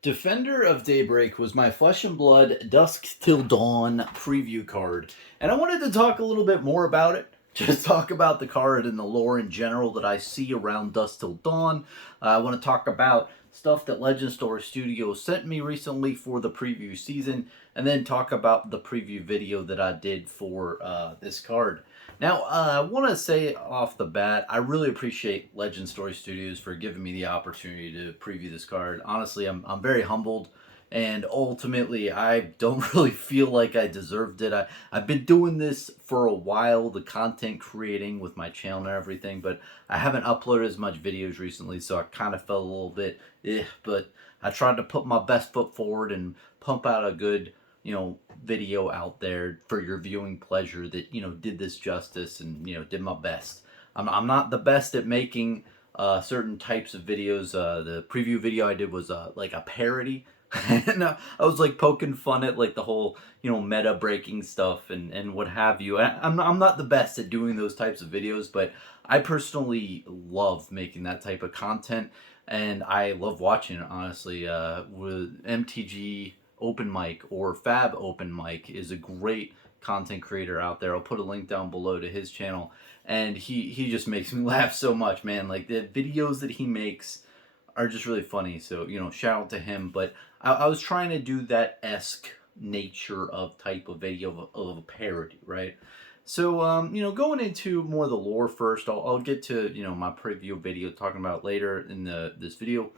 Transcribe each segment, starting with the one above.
Defender of Daybreak was my Flesh and Blood Dusk Till Dawn preview card. And I wanted to talk a little bit more about it. Just talk about the card and the lore in general that I see around Dusk Till Dawn. I want to talk about stuff that Legend Story Studios sent me recently for the preview season, and then talk about the preview video that I did for this card. Now, I want to say off the bat, I really appreciate Legend Story Studios for giving me the opportunity to preview this card. Honestly, I'm very humbled, and ultimately, I don't really feel like I deserved it. I've been doing this for a while, the content creating with my channel and everything, but I haven't uploaded as much videos recently, so I kind of felt a little bit, but I tried to put my best foot forward and pump out a good video out there for your viewing pleasure that, did this justice and, did my best. I'm not the best at making certain types of videos. The preview video I did was like a parody. And I was like poking fun at like the whole, meta breaking stuff and what have you. I'm not the best at doing those types of videos, but I personally love making that type of content. And I love watching it, honestly. With MTG Open Mic or Fab Open Mic is a great content creator out there. I'll put a link down below to his channel, and he just makes me laugh so much, man. Like the videos that he makes are just really funny. So shout out to him. But I was trying to do that esque nature of type of video of a parody, right? So going into more of the lore first. I'll get to my preview video talking about later in this video,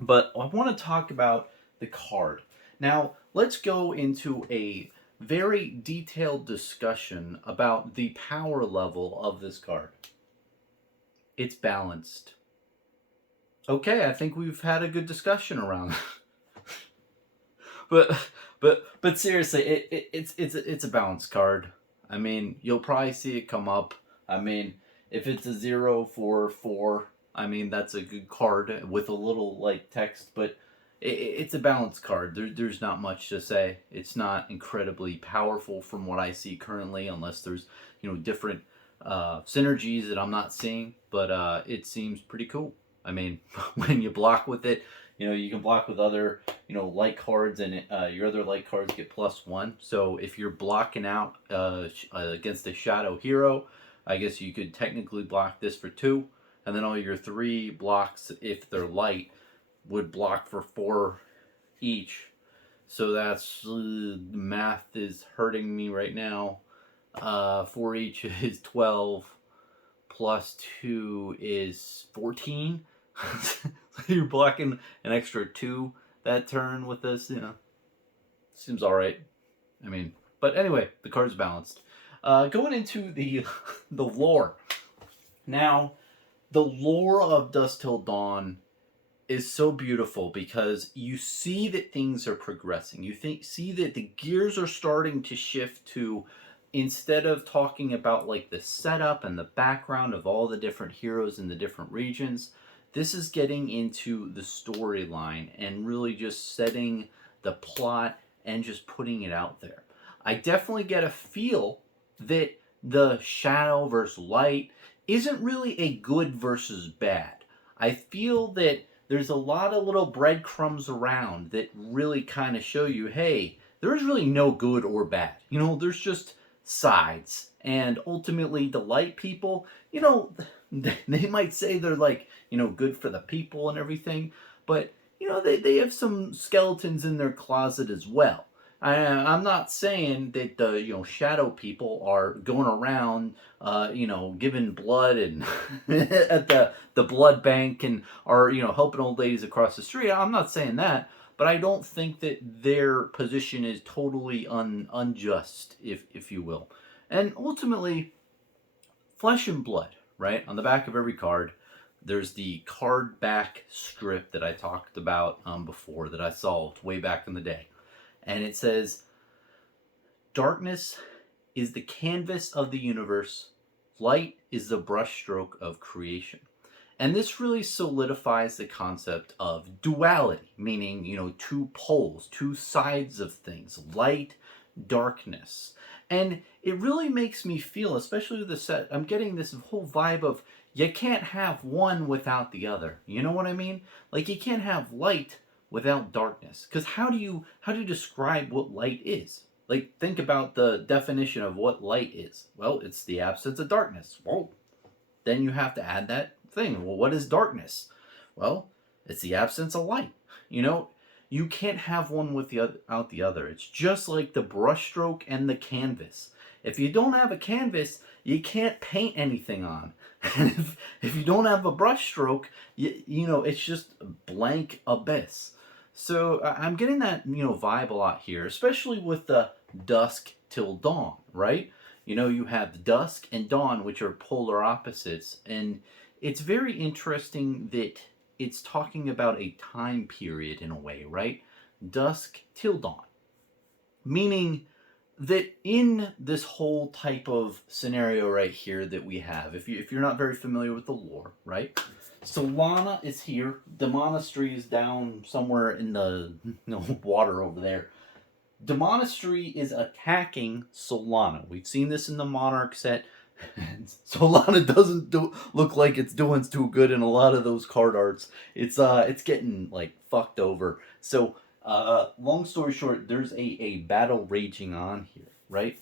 but I want to talk about the card. Now, let's go into a very detailed discussion about the power level of this card. It's balanced. Okay, I think we've had a good discussion around but but seriously, it's a balanced card. I mean, you'll probably see it come up. I mean, if it's a 0 for 4, I mean that's a good card with a little like text, but it's a balanced card. There's not much to say. It's not incredibly powerful from what I see currently, unless there's different synergies that I'm not seeing. But it seems pretty cool. I mean, when you block with it, you can block with other light cards, and your other light cards get +1. So if you're blocking out against a shadow hero, I guess you could technically block this for 2, and then all your 3 blocks, if they're light, would block for 4 each. So that's math is hurting me right now. 4 each is 12, plus 2 is 14. So you're blocking an extra 2 that turn with this. Seems all right. I mean, but anyway, the card's balanced. Going into the the lore. Now, the lore of Dusk Till Dawn is so beautiful because you see that things are progressing. See that the gears are starting to shift to, instead of talking about like the setup and the background of all the different heroes in the different regions, this is getting into the storyline and really just setting the plot and just putting it out there. I definitely get a feel that the shadow versus light isn't really a good versus bad. I feel that there's a lot of little breadcrumbs around that really kind of show you, hey, there's really no good or bad. There's just sides. And ultimately, the light people, they might say they're like, good for the people and everything, but, they have some skeletons in their closet as well. I'm not saying that the shadow people are going around giving blood and at the blood bank and are helping old ladies across the street. I'm not saying that, but I don't think that their position is totally unjust, if you will. And ultimately, Flesh and Blood, right? On the back of every card, there's the card back strip that I talked about before, that I solved way back in the day. And it says, darkness is the canvas of the universe. Light is the brushstroke of creation. And this really solidifies the concept of duality, meaning, 2 poles, 2 sides of things, light, darkness. And it really makes me feel, especially with the set, I'm getting this whole vibe of you can't have one without the other. You know what I mean? Like you can't have light without darkness. Because how do you describe what light is? Like, think about the definition of what light is. Well, it's the absence of darkness. Well, then you have to add that thing. Well, what is darkness? Well, it's the absence of light. You know, you can't have one without the other. It's just like the brushstroke and the canvas. If you don't have a canvas, you can't paint anything on. And if you don't have a brushstroke, you know, it's just blank abyss. So I'm getting that, you know, vibe a lot here, especially with the dusk till dawn, right? You know, you have dusk and dawn, which are polar opposites, and it's very interesting that it's talking about a time period in a way, right? Dusk till dawn. Meaning that in this whole type of scenario right here that we have, if you're not very familiar with the lore, right? Solana is here. The monastery is down somewhere in the water over there. The monastery is attacking Solana. We've seen this in the Monarch set. Solana doesn't look like it's doing too good in a lot of those card arts. It's getting like fucked over. So long story short, there's a battle raging on here, right?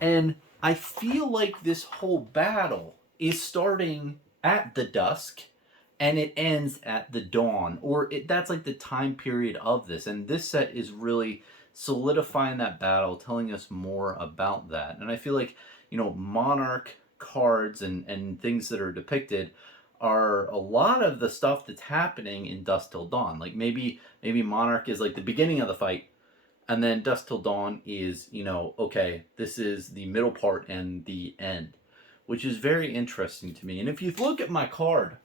And I feel like this whole battle is starting at the dusk and it ends at the dawn, or that's like the time period of this. And this set is really solidifying that battle, telling us more about that. And I feel like, you know, Monarch cards and things that are depicted are a lot of the stuff that's happening in Dusk Till Dawn. Like maybe Monarch is like the beginning of the fight, and then Dusk Till Dawn is, you know, okay, this is the middle part and the end, which is very interesting to me. And if you look at my card,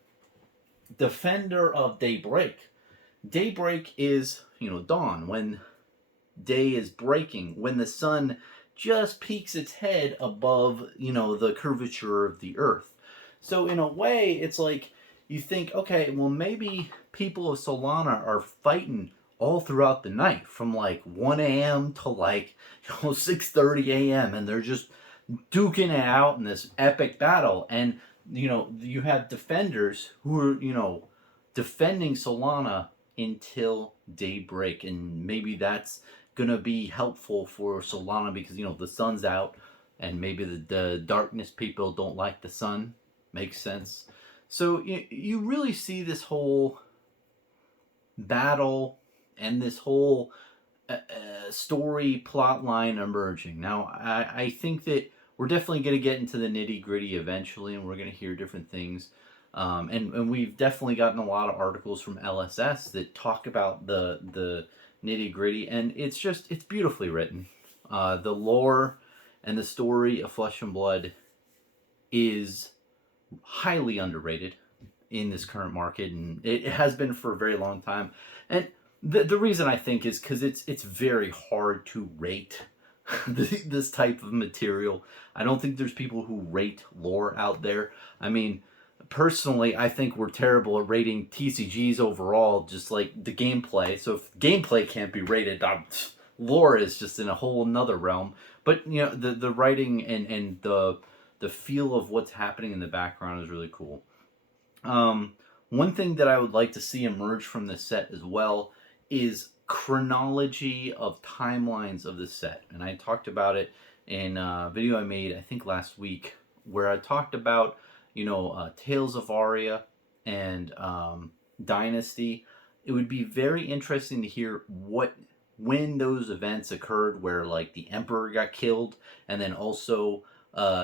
Defender of Daybreak, Daybreak is, you know, dawn, when day is breaking, when the sun just peeks its head above, you know, the curvature of the earth. So in a way, it's like you think, okay, well, maybe people of Solana are fighting all throughout the night from like 1 a.m. to like, you know, 6:30 a.m. and they're just duking it out in this epic battle. And, you know, you have defenders who are, you know, defending Solana until daybreak. And maybe that's gonna be helpful for Solana because, you know, the sun's out and maybe the darkness people don't like the sun. Makes sense. So you really see this whole battle and this whole story plot line emerging. Now, I think that we're definitely going to get into the nitty gritty eventually, and we're going to hear different things. And we've definitely gotten a lot of articles from LSS that talk about the nitty gritty, and it's beautifully written. The lore and the story of Flesh and Blood is highly underrated in this current market, and it has been for a very long time. And the reason I think is because it's very hard to rate this type of material. I don't think there's people who rate lore out there. I mean, personally, I think we're terrible at rating TCGs overall, just like the gameplay. So if gameplay can't be rated, lore is just in a whole another realm. But, you know, the writing and the feel of what's happening in the background is really cool. One thing that I would like to see emerge from this set as well is chronology of timelines of the set. And I talked about it in a video I made, I think last week, where I talked about, you know, Tales of Aria and Dynasty. It would be very interesting to hear when those events occurred, where like the Emperor got killed, and then also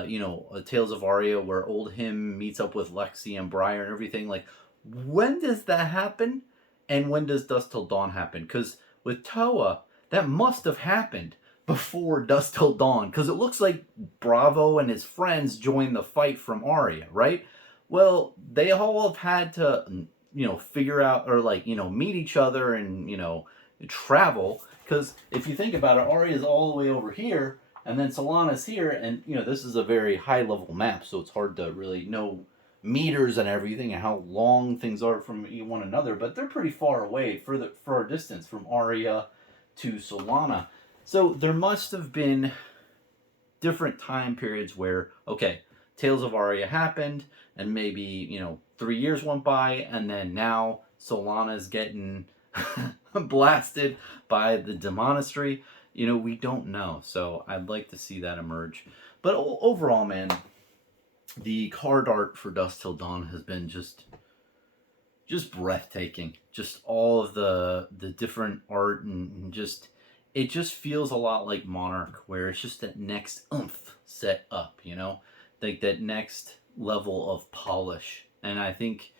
you know, Tales of Aria, where Old Him meets up with Lexi and Briar and everything. Like, when does that happen? And when does Dusk Till Dawn happen? Because with Toa, that must have happened before Dusk Till Dawn. Because it looks like Bravo and his friends joined the fight from Aria, right? Well, they all have had to, you know, figure out, or like, you know, meet each other and, you know, travel. Because if you think about it, Aria is all the way over here, and then Solana's here, and, you know, this is a very high-level map, so it's hard to really know meters and everything and how long things are from one another, but they're pretty far away for our distance from Aria to Solana. So there must have been different time periods where, okay, Tales of Aria happened, and maybe, you know, 3 years went by, and then now Solana's getting blasted by the demonistry. We don't know. So I'd like to see that emerge. But overall, man, the card art for Dusk Till Dawn has been just breathtaking. Just all of the different art, and just it just feels a lot like Monarch, where it's just that next oomph set up, like that next level of polish. And I think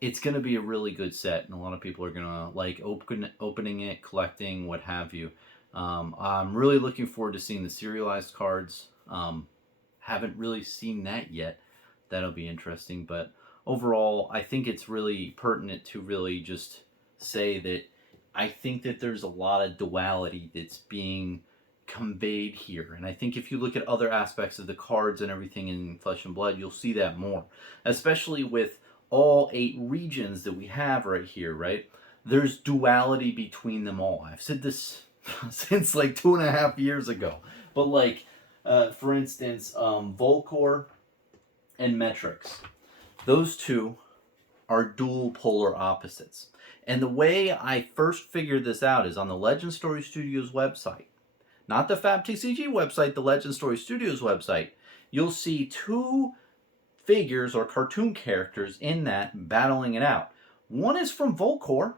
it's going to be a really good set, and a lot of people are going to like opening it, collecting, what have you. I'm really looking forward to seeing the serialized cards. Haven't really seen that yet. That'll be interesting. But overall, I think it's really pertinent to really just say that I think that there's a lot of duality that's being conveyed here. And I think if you look at other aspects of the cards and everything in Flesh and Blood, you'll see that more. Especially with all 8 regions that we have right here, right? There's duality between them all. I've said this since like 2.5 years ago. But like, for instance, Volcor and Metrix. Those two are dual polar opposites. And the way I first figured this out is on the Legend Story Studios website. Not the FabTCG website, the Legend Story Studios website. You'll see 2 figures or cartoon characters in that battling it out. One is from Volcor,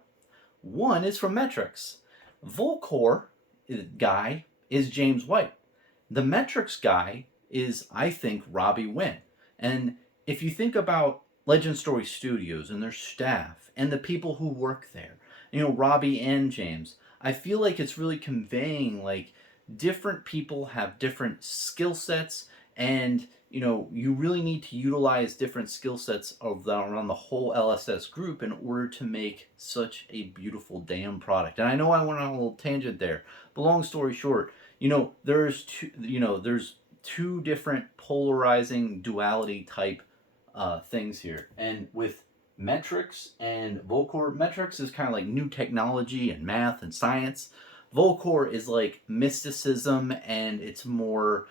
one is from Metrix. Volcor guy is James White. The Metrix guy is, I think, Robbie Wynn. And if you think about Legend Story Studios and their staff and the people who work there, Robbie and James, I feel like it's really conveying like different people have different skill sets, and you really need to utilize different skill sets around the whole LSS group in order to make such a beautiful damn product. And I know I went on a little tangent there, but long story short, there's two different polarizing duality type things here. And with Metrix and Volcor, Metrix is kind of like new technology and math and science. Volcor is like mysticism, and it's more,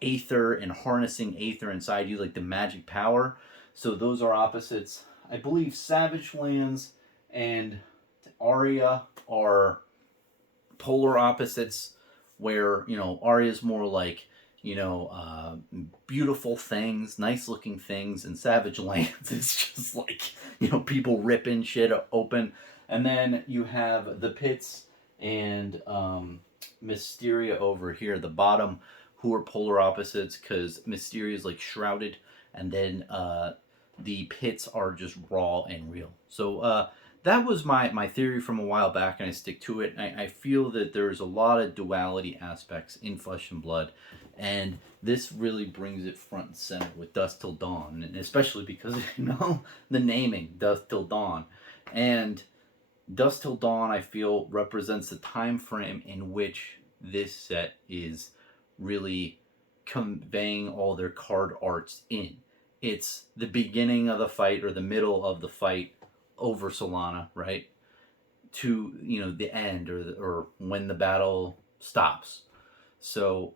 aether and harnessing aether inside you, like the magic power. So those are opposites. I believe Savage Lands and Aria are polar opposites, where, Aria is more like, beautiful things, nice looking things, and Savage Lands is just like, people ripping shit open. And then you have the Pits and Mysteria over here, the bottom, who are polar opposites, because Mysteria is like shrouded, and then the Pits are just raw and real. So that was my theory from a while back, and I stick to it. I feel that there's a lot of duality aspects in Flesh and Blood, and this really brings it front and center with Dusk Till Dawn, and especially because the naming, Dusk Till Dawn. And Dusk Till Dawn, I feel, represents the time frame in which this set is really conveying all their card arts in. It's the beginning of the fight, or the middle of the fight over Solana, right? To, the end, or when the battle stops. So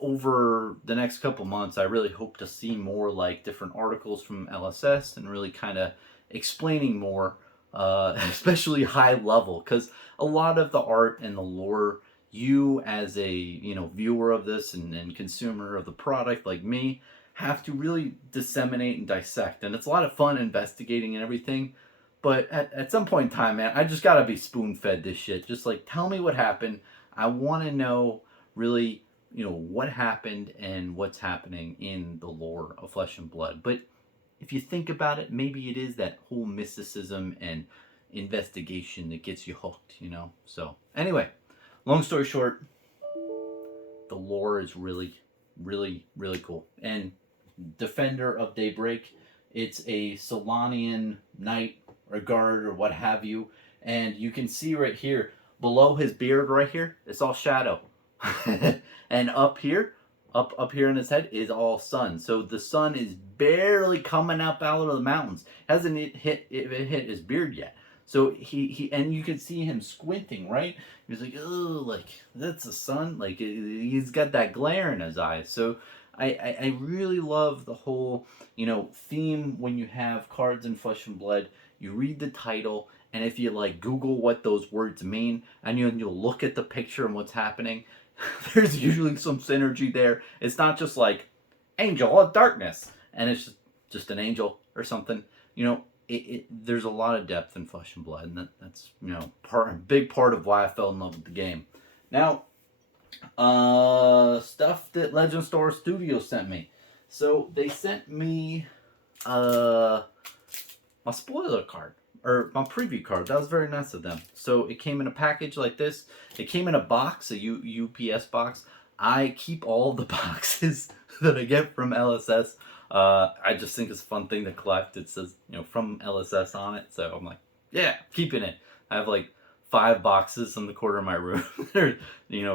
over the next couple months, I really hope to see more like different articles from LSS, and really kind of explaining more, especially high level, because a lot of the art and the lore, you as a viewer of this and consumer of the product like me, have to really disseminate and dissect. And it's a lot of fun investigating and everything, but at some point in time, man, I just gotta be spoon-fed this shit. Just like, tell me what happened. I want to know really, what happened and what's happening in the lore of Flesh and Blood. But if you think about it, maybe it is that whole mysticism and investigation that gets you hooked, So anyway, long story short, the lore is really, really, really cool. And Defender of Daybreak, it's a Solanian knight or guard or what have you. And you can see right here, below his beard right here, it's all shadow. And up here in his head is all sun. So the sun is barely coming up out of the mountains. Hasn't hit his beard yet. So he and you can see him squinting, right? He's like, oh, like, that's the sun. Like, he's got that glare in his eyes. So I really love the whole, theme when you have cards in Flesh and Blood. You read the title, and if you like Google what those words mean, and you'll look at the picture and what's happening, there's usually some synergy there. It's not just like angel of darkness, and it's just an angel or something. There's a lot of depth in Flesh and Blood, and that's a big part of why I fell in love with the game. Now, stuff that Legend Star Studios sent me. So they sent me my spoiler card, or my preview card. That was very nice of them. So it came in a package like this. It came in a box, a UPS box. I keep all the boxes that I get from LSS. I just think it's a fun thing to collect. It says, from LSS on it. So I'm like, yeah, keeping it. I have like 5 boxes in the corner of my room,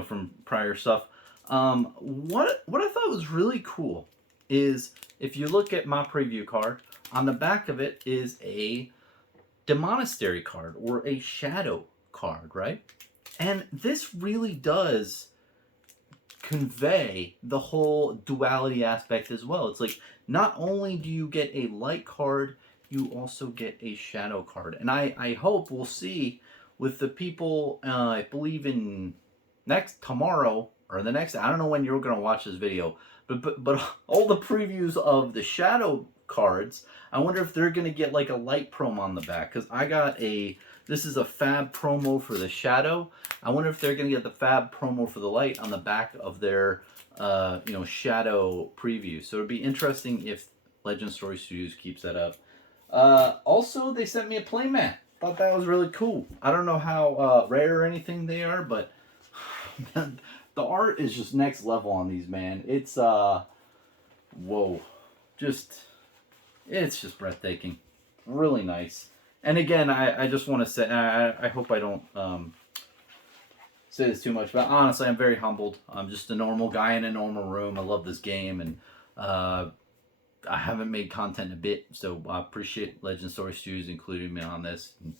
from prior stuff. What I thought was really cool is, if you look at my preview card, on the back of it is a Demonastery card, or a Shadow card, right? And this really does convey the whole duality aspect as well. It's like, not only do you get a light card, you also get a shadow card. And I hope we'll see with the people, I believe in tomorrow, or the next, I don't know when you're going to watch this video, but all the previews of the shadow cards, I wonder if they're going to get like a light promo on the back, because I got this is a fab promo for the shadow. I wonder if they're going to get the fab promo for the light on the back of their shadow preview. So it'd be interesting if Legend Story Studios keeps that up. Also, they sent me a playmat. Thought that was really cool. I don't know how rare or anything they are, but the art is just next level on these, man. It's whoa, it's just breathtaking. Really nice. And again, I just want to say, I hope I don't say this too much, but honestly, I'm very humbled. I'm just a normal guy in a normal room. I love this game, and I haven't made content in a bit, so I appreciate Legend Story Studios including me on this. And,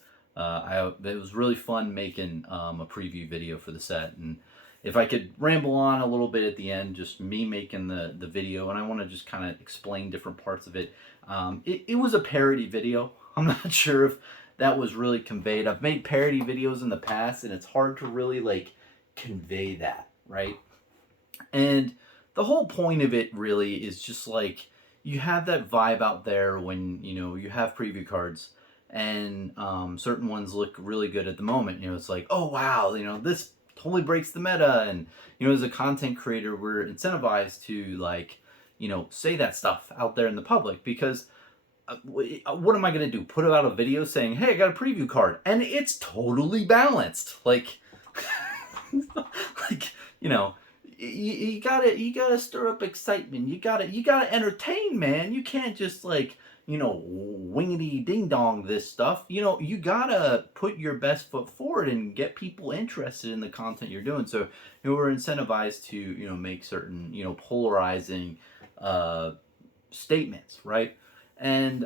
it was really fun making a preview video for the set, and if I could ramble on a little bit at the end, just me making the video, and I want to just kind of explain different parts of it. It was a parody video. I'm not sure if that was really conveyed. I've made parody videos in the past, and it's hard to really like convey that, right? And the whole point of it really is just like, you have that vibe out there when you have preview cards, and certain ones look really good at the moment. It's like, oh wow, this totally breaks the meta, and as a content creator, we're incentivized to like say that stuff out there in the public, because what am I going to do? Put out a video saying, hey, I got a preview card, and it's totally balanced. Like, you gotta stir up excitement. You gotta entertain, man. You can't just like, wingity ding dong this stuff. You gotta put your best foot forward and get people interested in the content you're doing. So, we're incentivized to, make certain, polarizing statements, right? And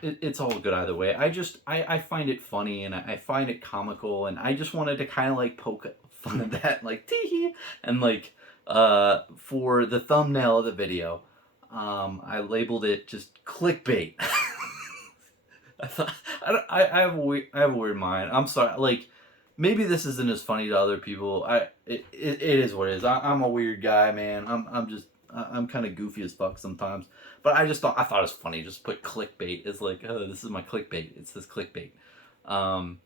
it's all good either way. I find it funny, and I find it comical, and I just wanted to kind of like poke fun at that, like tee, and like for the thumbnail of the video, I labeled it just clickbait. I have a weird mind. I'm sorry. Like, maybe this isn't as funny to other people. It is what it is. I'm a weird guy, man. I'm kind of goofy as fuck sometimes, but I thought it was funny. Just put clickbait. It's like, oh, this is my clickbait. It's this clickbait. Thought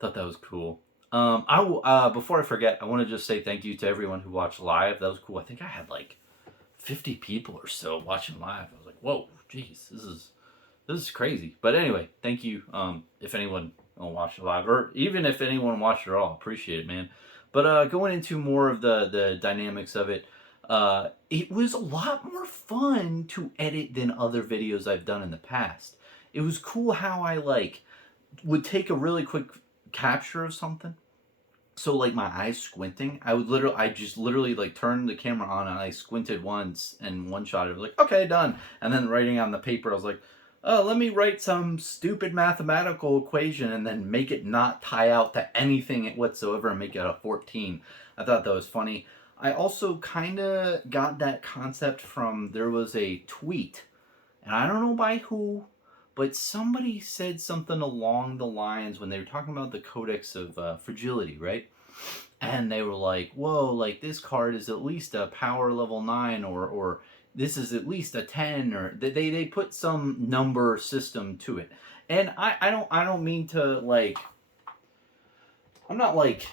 that was cool. Before I forget, I want to just say thank you to everyone who watched live. That was cool. I think I had like 50 people or so watching live. I was like, whoa, jeez, this is crazy. But anyway, thank you. If anyone watched it live, or even if anyone watched it at all, appreciate it, man. But going into more of the dynamics of it. It was a lot more fun to edit than other videos I've done in the past. It was cool how I like would take a really quick capture of something. So like my eyes squinting, I just literally like turned the camera on, and I squinted once, and one shot it was like, okay, done. And then writing on the paper, I was like, oh, let me write some stupid mathematical equation and then make it not tie out to anything whatsoever and make it a 14. I thought that was funny. I also kind of got that concept from, there was a tweet, and I don't know by who, but somebody said something along the lines when they were talking about the Codex of Fragility, right? And they were like, "Whoa, like this card is at least a power level 9, or this is at least a 10, or they put some number system to it." And I don't mean to like, I'm not like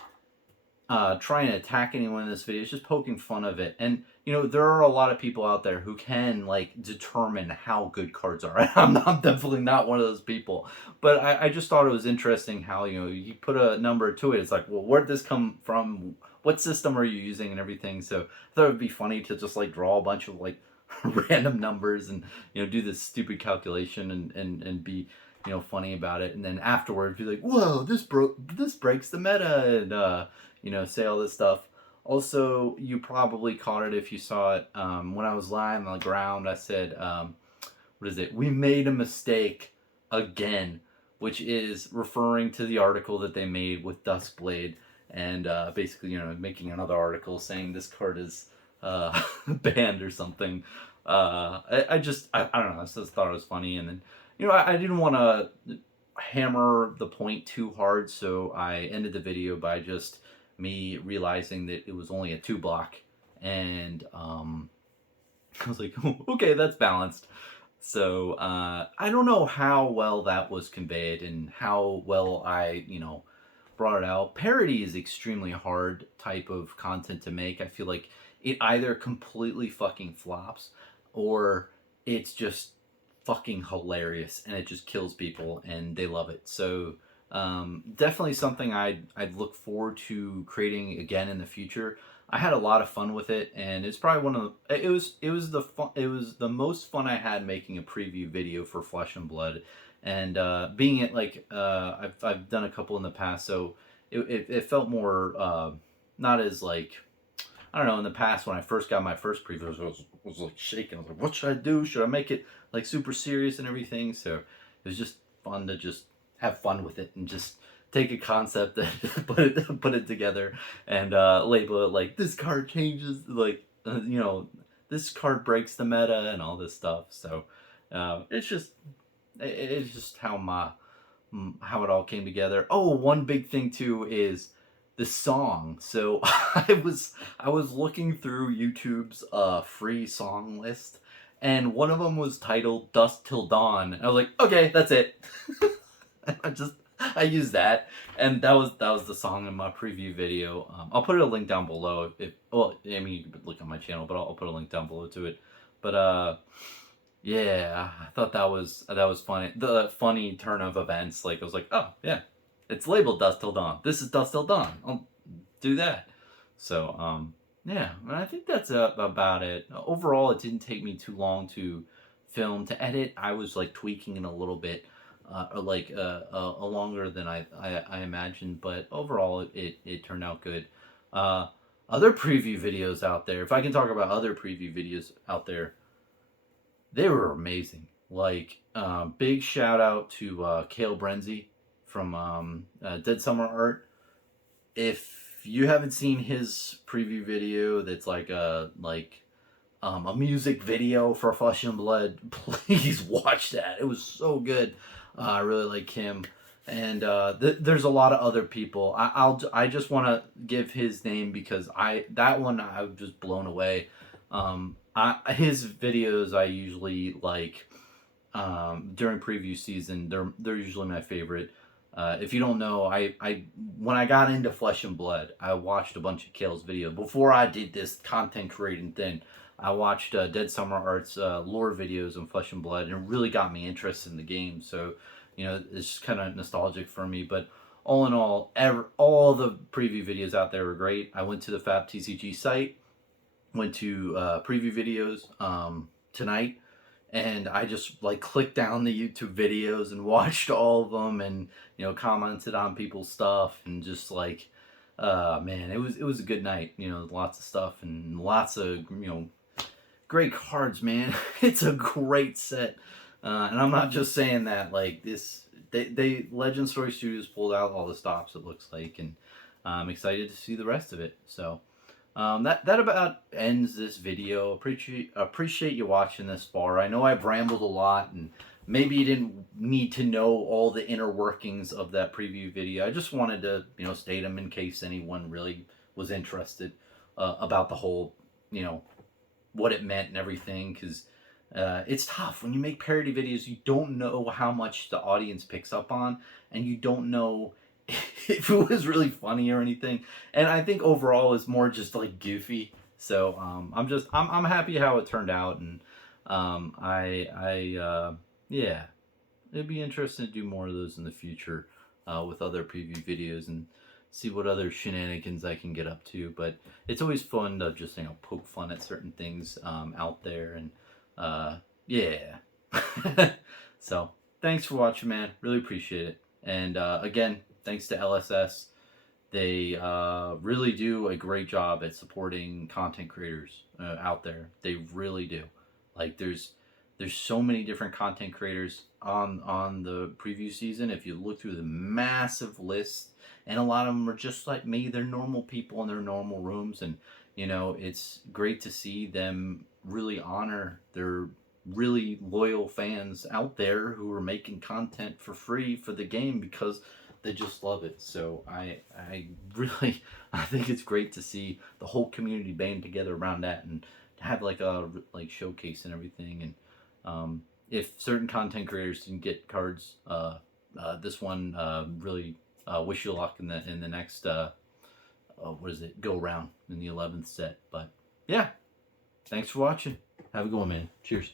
trying to attack anyone in this video. It's just poking fun of it. And you know, there are a lot of people out there who can like determine how good cards are. I'm definitely not one of those people. But I just thought it was interesting how, you know, you put a number to it. It's like, well, where'd this come from? What system are you using and everything? So I thought it would be funny to just like draw a bunch of like random numbers and, you know, do this stupid calculation and be, you know, funny about it. And then afterwards be like, whoa, this breaks the meta, and you know, say all this stuff. Also, you probably caught it if you saw it. When I was lying on the ground, I said, what is it? We made a mistake again, which is referring to the article that they made with Dusk Blade, and basically, you know, making another article saying this card is banned or something. I don't know. I just thought it was funny, and then, you know, I didn't want to hammer the point too hard, so I ended the video by just me realizing that it was only a 2 block, and I was like, okay, that's balanced. So I don't know how well that was conveyed and how well I, you know, brought it out. Parody is extremely hard type of content to make. I feel like it either completely fucking flops or it's just fucking hilarious and it just kills people and they love it. So definitely something I'd look forward to creating again in the future. I had a lot of fun with it, and it's probably one of the, it was the most fun I had making a preview video for Flesh and Blood, and being it like I've done a couple in the past, so it felt more not as like, I don't know, in the past when I first got my first previews, I was like shaking. I was like, what should I do? Should I make it like super serious and everything? So it was just fun to just have fun with it and just take a concept and put it together and label it like this card changes, like you know, this card breaks the meta and all this stuff. So it's just how it all came together. Oh, one big thing too is the song. So I was looking through YouTube's free song list, and one of them was titled "Dusk Till Dawn." And I was like, okay, that's it. I used that, and that was the song in my preview video. I'll put a link down below if well, I mean, you can look on my channel, but I'll put a link down below to it. But yeah, I thought that was funny. The funny turn of events, like I was like, oh yeah, it's labeled Dusk Till Dawn. This is Dusk Till Dawn. I'll do that. So yeah, and I think that's about it. Overall, it didn't take me too long to film, to edit. I was like tweaking it a little bit. Longer than I imagined, but overall it turned out good. Other preview videos out there, if I can talk about other preview videos out there, they were amazing. Like, big shout out to Kale Brenzy from Dead Summer Art. If you haven't seen his preview video, that's like a music video for Flesh and Blood, please watch that. It was so good. I really like him, and there's a lot of other people. I just want to give his name because I was just blown away. His videos I usually like during preview season. They're usually my favorite. If you don't know, I when I got into Flesh and Blood, I watched a bunch of Kale's videos before I did this content creating thing. I watched Dead Summer Art's lore videos on Flesh and Blood, and it really got me interested in the game. So, you know, it's kind of nostalgic for me. But all in all, all the preview videos out there were great. I went to the Fab TCG site, went to preview videos tonight, and I just like clicked down the YouTube videos and watched all of them, and you know, commented on people's stuff, and just like, man, it was a good night. You know, lots of stuff and lots of, you know, great cards, man. It's a great set, and I'm not just saying that. Like this, they Legend Story Studios pulled out all the stops, it looks like, and I'm excited to see the rest of it. So that about ends this video. Appreciate you watching this far. I know I've rambled a lot and maybe you didn't need to know all the inner workings of that preview video. I just wanted to, state them in case anyone really was interested about the whole, what it meant and everything. Because it's tough when you make parody videos. You don't know how much the audience picks up on, and you don't know if it was really funny or anything. And I think overall it's more just like goofy. So I'm happy how it turned out, and yeah, it'd be interesting to do more of those in the future with other preview videos and see what other shenanigans I can get up to. But it's always fun to just poke fun at certain things out there, and yeah. So thanks for watching, man. Really appreciate it. And again, thanks to LSS. They really do a great job at supporting content creators out there. They really do. Like there's so many different content creators on the preview season. If you look through the massive list, and a lot of them are just like me. They're normal people in their normal rooms, and it's great to see them really honor their really loyal fans out there who are making content for free for the game because they just love it. So I really I think it's great to see the whole community band together around that and have like a showcase and everything. And if certain content creators didn't get cards, this one really wish you luck in the next go round in the 11th set. But yeah, thanks for watching. Have a good one, man. Cheers.